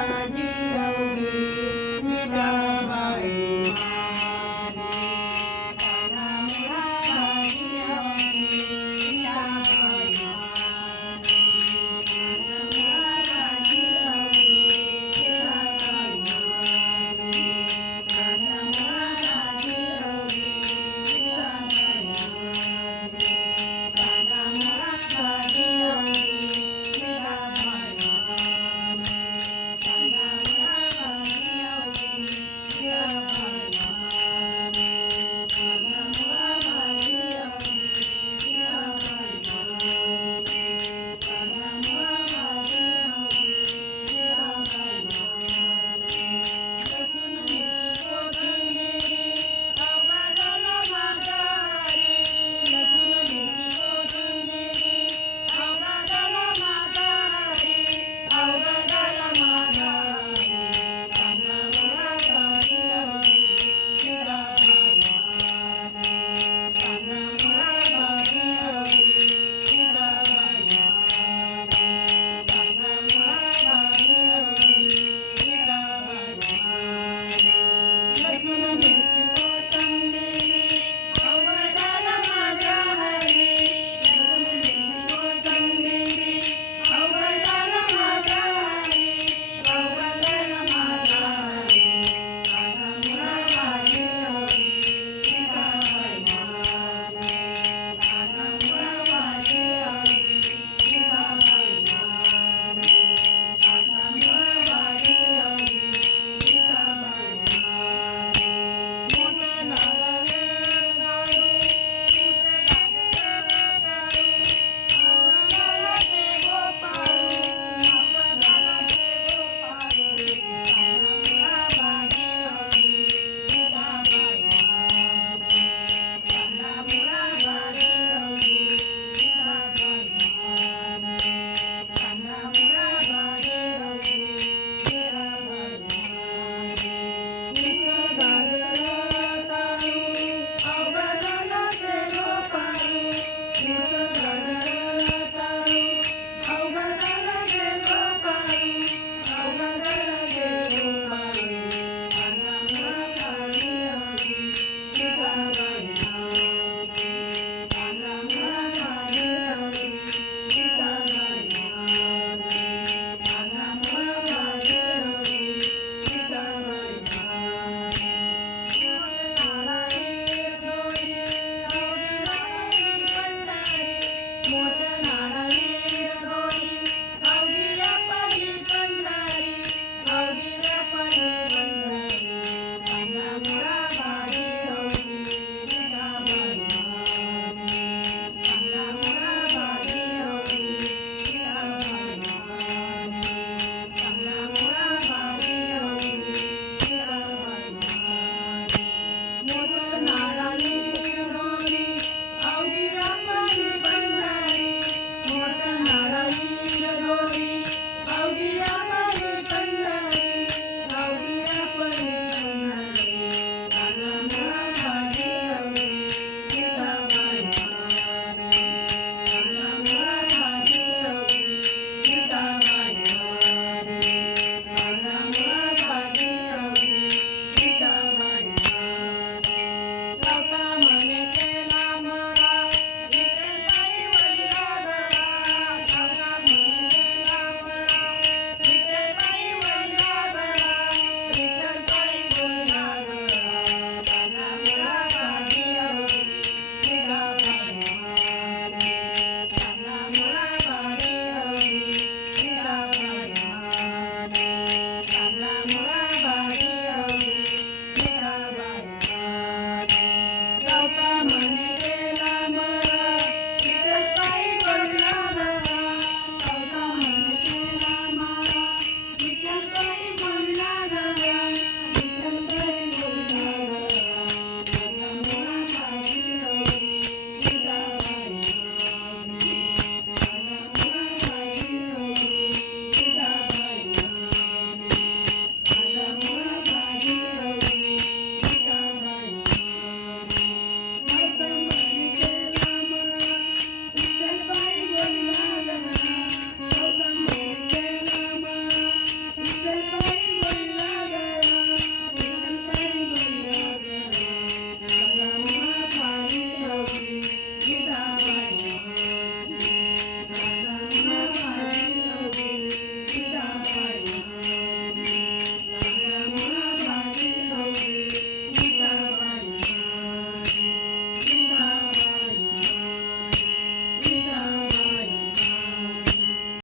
Raji.